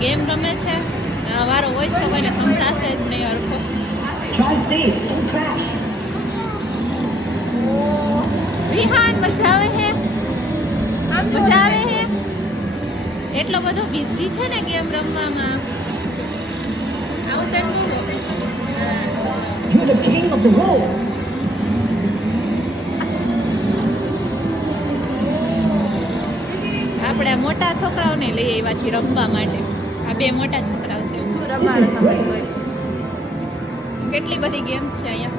Game રમે છે. વારો વોઇસ તો કોઈને સમજાશે જ નહીં હરખો. વિહાન મજા આવે છે, મજા આવે છે. એટલો બધો બિઝી છે ને ગેમ રમવામાં. આવું તને બોલો. આપણે મોટા છોકરાઓને લઈ આવ્યા છીએ રમવા માટે. આ બે મોટા છોકરાઓ છે. કેટલી બધી ગેમ્સ છે અહીંયા.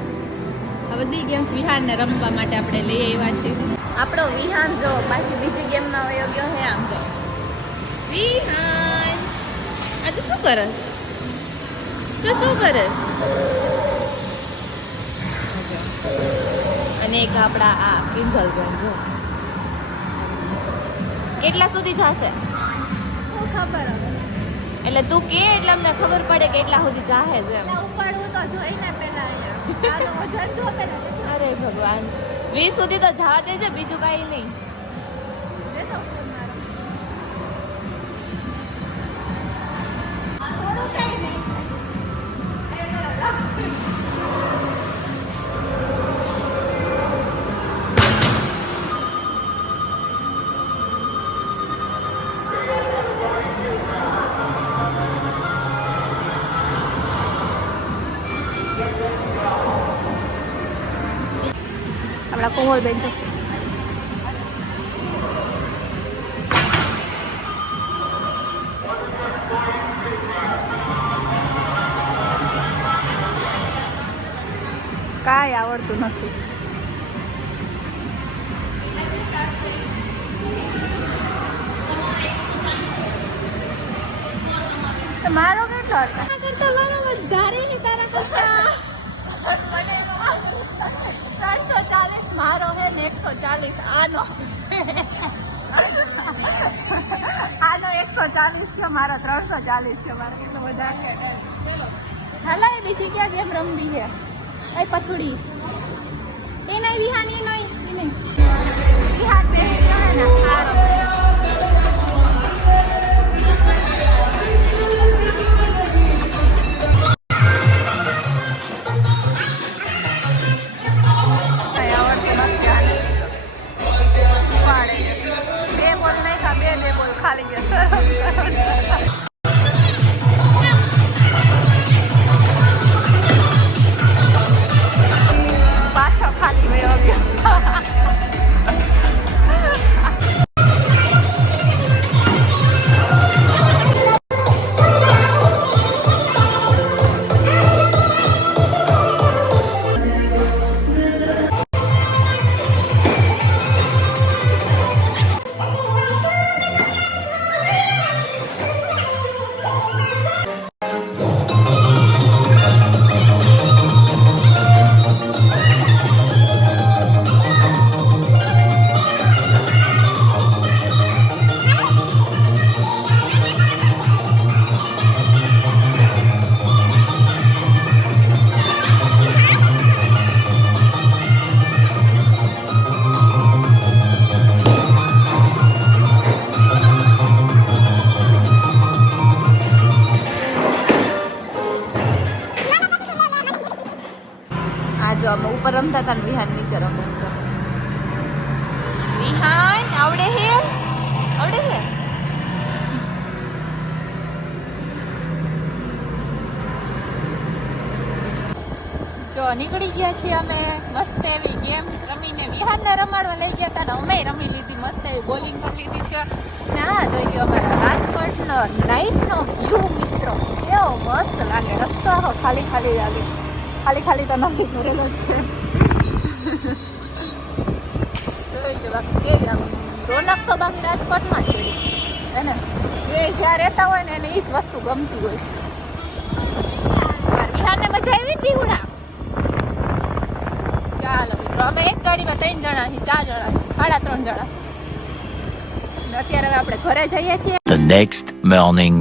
આ બધી ગેમ્સ વિહાનને રમવા માટે આપણે લઈ આવ્યા છીએ. આપણો વિહાન જો પાછી બીજી ગેમમાં વયો ગયો હે. આમ જો વિહાન, આ તું શું કરસ? તું શું કરસ? અને એક આપણા આ કિંજલબેન જો કેટલા સુધી જશે ખબર હવે. એટલે તું કે એટલે અમને ખબર પડે કે એટલા સુધી જાહે છે એમ. ઉપાડવું તો જોઈ ને પેલા. અરે ભગવાન, 20 સુધી તો જવા દેજે, બીજું કઈ નહીં. આપણા કોમલબેન છે. કાંઈ આવડતું નથી. મારો કેટલો હતો? કરતા મારો વધારે ને તારા કરતા. 340 મારો હે ને 140 આનો. આનો 140 છે, મારો 340 છે. મારો કેટલો વધારે. હાલો, એ બીજી ક્યાં ગેમ રમવી છે? એ પથુડી એ નહીં વિહાન, એ નહીં વિહાન બે ને સારો. જો અમે ઉપર રમતા હતા ને વિહાન નીચે રમે. વિહાન આવડે હે? આવડે હે? જો નીકળી ગયા છીએ અમે મસ્ત એવી ગેમ રમીને. વિહાનને રમાડવા લઈ ગયા હતા ને અમે રમી લીધી મસ્ત એવી બોલિંગ કરી લીધી છે. ના જોઈએ અમારા રાજકોટનો નાઇટનો વ્યૂ મિત્રો કેવો મસ્ત લાગે. રસ્તો આખો ખાલી ખાલી લાગે. ખાલી તો નથી કરેલો છે. જોઈ લો બાકી કેવી આમ રોનક તો બાકી રાજકોટમાં જ હોય એને. જે જ્યાં રહેતા હોય ને એને એ જ વસ્તુ ગમતી હોય. વિહારને મજા આવી ને બીહુડા? ચાલો મિત્રો, અમે એક ગાડીમાં 3 જણા છીએ, 4 જણા છીએ, 3.5 જણા. અત્યારે હવે આપણે ઘરે જઈએ છીએ. The next morning.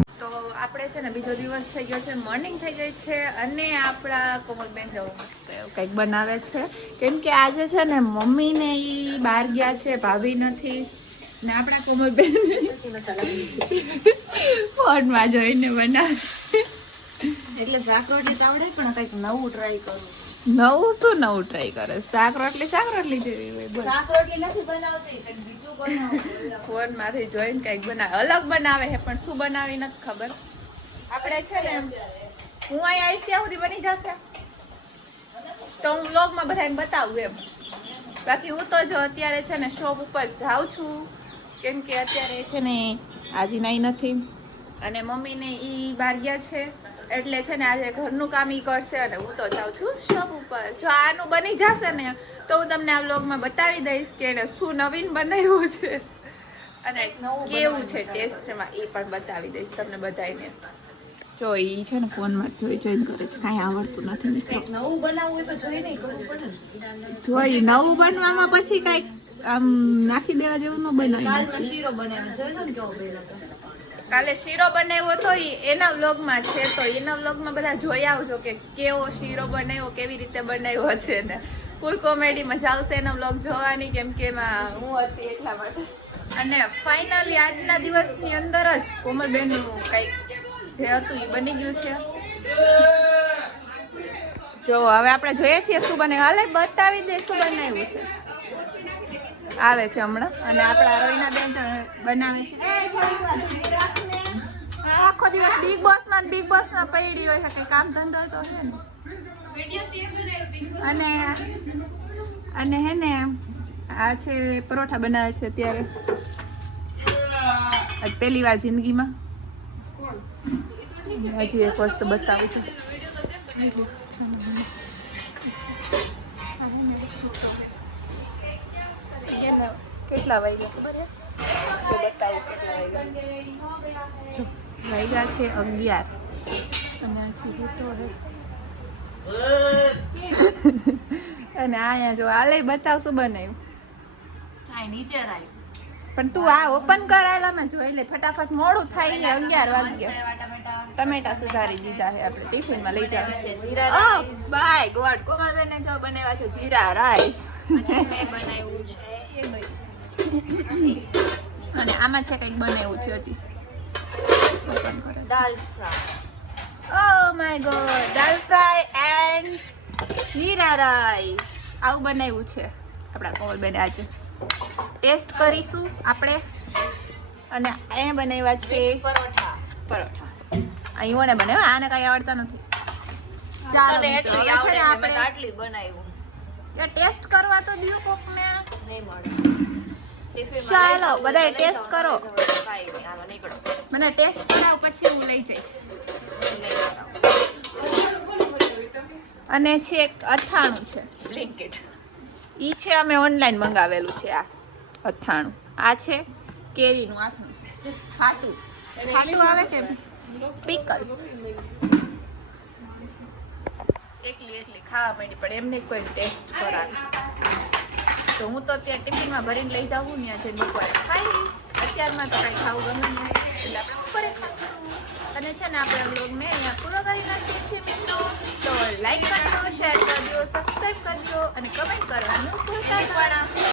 આપણે છે ને બીજો દિવસ થઈ ગયો છે, મોર્નિંગ થઈ ગઈ છે અને આપણા કોમલબેન જવું મસ્ત એવું કંઈક બનાવે છે. કેમ કે આજે છે ને મમ્મીને એ બહાર ગયા છે, ભાભી નથી ને આપણા કોમલબેન ફોનમાં જોઈને બનાવે. એટલે શાક રોટલી તો આવડે પણ કંઈક નવું ટ્રાય કરું. નવું શું નવું ટ્રાય કરે? શાક રોટલી જેવી હોય. બોલ. શાક રોટલી નથી બનાવતી, કંઈક બીજું બનાવું. ફોનમાંથી જોઈને કંઈક બનાવે, અલગ બનાવે છે પણ શું બનાવી નથી ખબર. આપણે છે ને હું અહીં આવીશ ત્યાં સુધી બની જશે તો હું વ્લોગમાં બધાને બતાવું એમ. બાકી હું તો જો અત્યારે છે ને શોપ ઉપર જાઉં છું કેમ કે અત્યારે છે ને આજે નહીં નથી અને મમ્મીને ઈ બહાર ગયા છે એટલે છે ને આજે ઘરનું કામ ઈ કરશે અને હું તો જાઉં છું શોપ ઉપર. જો આનું બની જશે ને તો હું તમને આ વ્લોગમાં બતાવી દઈશ કે એને શું નવીન બનાવ્યું છે અને કેવું છે ટેસ્ટમાં એ પણ બતાવી દઈશ તમને બધાને. જો ઈ છે ને ફોનમાં જોઈને કરે છે, કાંઈ આવડતું નથી. નવું બનાવવું હોય તો જોઈને કરવું પડે ને. જોઈ નવું બનવામાં પછી કાંઈક આમ નાખી દેવા જેવું ન બનાવ્યું. કાલનો શીરો બનાવ્યો, જોયો ને કેવો બન્યો હતો. કાલે શીરો બનાવ્યો તો એના વ્લોગમાં છે તો એના વ્લોગમાં બધા જોઈ આવજો કે કેવો શીરો બનાવ્યો, કેવી રીતે બનાવ્યો છે ને ફૂલ કોમેડી મજા આવશે એનો વ્લોગ જોવાની કેમ કે એમાં હું હતી એટલા માટે. અને ફાઇનલી આજના દિવસની અંદર જ કોમલબેનનું કંઈક જે હતું એ બની ગયું છે. જો હવે આપણે જોઈએ છીએ શું બને. હાલે બતાવી દે શું બનાવ્યું છે. આવે છે હમણાં અને આપણા રોઈના બેન બનાવે છે. આખો દિવસ બિગ બોસમાં પડી હોય છે, કઈ કામ ધંધો તો છે ને. અને હે ને આ છે પરોઠા બનાવે છે અત્યારે પહેલી વાર જિંદગીમાં. હજી એક વસ્તુ બતાવું છું. કેટલા વાગ્યા ખબર છે? બતાવું કેટલા વાગ્યા છે. 11 અને અને અહીંયા જો આલે બતાવ શું બનાવ્યું. નીચે રાય પણ તું આ ઓપન કરાયેલામાં જોઈ લે ફટાફટ, મોડું થાય ને 11 વાગ્યા. ટમેટા સુધારી દીધા છે આપણે ટિફિનમાં લઈ જાવ. જીરા બાય ગોડ કોમલબેને જો બનાવ્યા છે જીરા રાઈસ. પછી મેં બનાવ્યું છે અને આમાં છે કંઈક બનાવ્યું છે હજી ઓપન કરે. Dal fry. Oh my god, dal fry and jeera rice આવું બનાવ્યું છે આપણા કોમલબેને આજે. ટેસ્ટ કરીશું આપણે. અને એ બનાવ્યા છે પરોઠા. અહીંઓને બનાવ્યા, આને કઈ આવડતા નથી. ચાલો મિત્રો, હવે છે ને આપણે આટલી બનાવ્યું. ટેસ્ટ કરવા તો દિયો કોકને. નહીં મળે. ચાલો બધાય ટેસ્ટ કરો. કાંઈ નહીં, હાલો નીકળો. મને ટેસ્ટ કરાવ પછી હું લઈ જઈશ. અને છે એક અથાણું છે બ્લિંકિટ. ઈ છે અમે ઓનલાઈન મંગાવેલું છે આ અથાણું. આ છે કેરીનું અથાણું, ખાટું આવે કે પિકલ્સ. એકલી ખાવા માંડી પણ એમને કોઈ ટેસ્ટ કરાવે તો હું તો ત્યાં ટિફિનમાં ભરીને લઈ જાઉં ને આજે બપોરે ખાઈશ. અત્યારમાં તો કંઈ ખાવું ગમે નહીં એટલે આપણે બપોરે ખાઈશું. અને છે ને આપણે બ્લોગને અહીંયા પૂરો કરી નાખીએ છીએ મિત્રો. તો લાઈક કરજો, શેર કરજો, સબસ્ક્રાઈબ કરજો અને કમેન્ટ કરવાનું ભૂલતા નહીં.